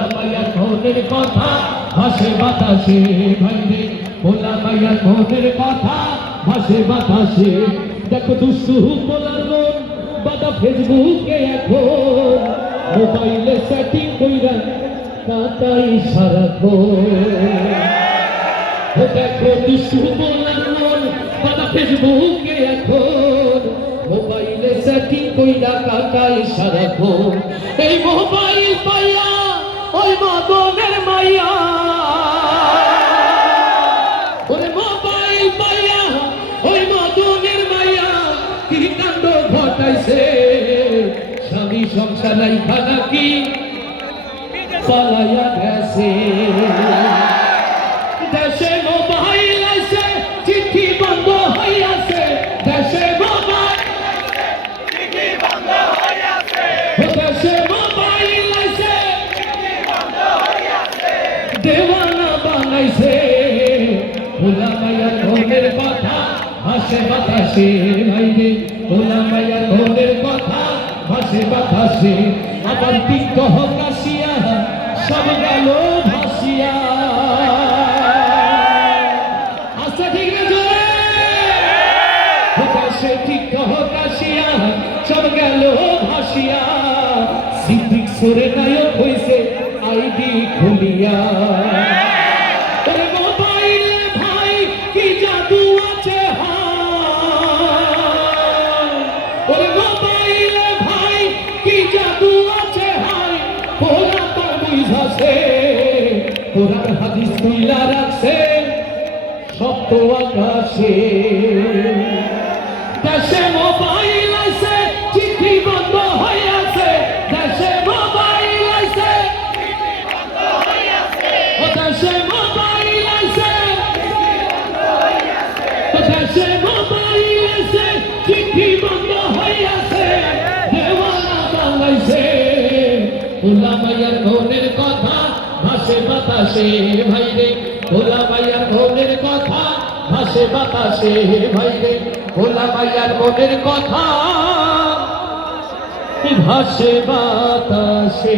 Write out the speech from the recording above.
ভোলা মাইয়ার মনের কথা ভাসে বাতাসে ভাইরে ভোলা মাইয়ার মনের কথা ভাসে বাতাসে দেখো দুষ্টু পোলার মন বাদা ফেসবুকে এখন মোবাইলে সেটিং কইরা কাটাই সারাক্ষণ দেখো দুষ্টু পোলার মন বাদা ফেসবুকে এখন মোবাইলে সেটিং কইরা কাটাই সারাক্ষণ এই মোবাইল পাইয়া ওই মদনের মাইয়া ওরে মোবাইল পাইয়া ওই মদনের মাইয়া কি কাণ্ড ঘটাইছে স্বামী সংসার রাইখা নাকি পালাইয়া গেছে দেশে মোবাইল আছে চিঠি বন্ধ হইয়াছে দেশে মোবাইল চিঠি বন্ধ হইয়াছে দেশে মোবাইল আছে চিঠি বন্ধ হইয়াছে দেওয়ানা বানাইছে ভোলা মাইয়ার মনের কথা ভাসে বাতাসে ভাইরে ভোলা মাইয়ার মনের কথা ভাসে বাতাসে আবার বিগ্রহ কাশিয়া সব গেল ভাসিয়া আচ্ছা ঠিক আছে দেশে বিগ্রহ কাশিয়া সব গেল ভাসিয়া সিদ্দিক সরে নায়ক হইছে আইডি খুলিয়া ওরে মোবাইলে ভাই কি জাদু আছে ওরে মোবাইলে ভাই কি জাদু আছে হাই ওরা তো বুঝাছে কোরআন হাদিস তুইলা রাখছে সপ্ত আকাশে দেশে মোবাইল আছে চিঠি বন্ধ হইয়াছে দেশে মোবাইল আছে চিঠি বন্ধ হইয়াছে দেশে মোবাইল আছে চিঠি বন্ধ হইয়াছে দেশে মোবাইল আছে চিঠি বন্ধ হইয়াছে দেওয়ানা বানাইছে ভোলা মাইয়ার মনের কথা ভাসে বাতাসে ভাইরে ভোলা মাইয়ার মনের কথা ভাসে বাতাসে ভাইরে ভোলা মাইয়ার মনের কথা ভাসে বাতাসে।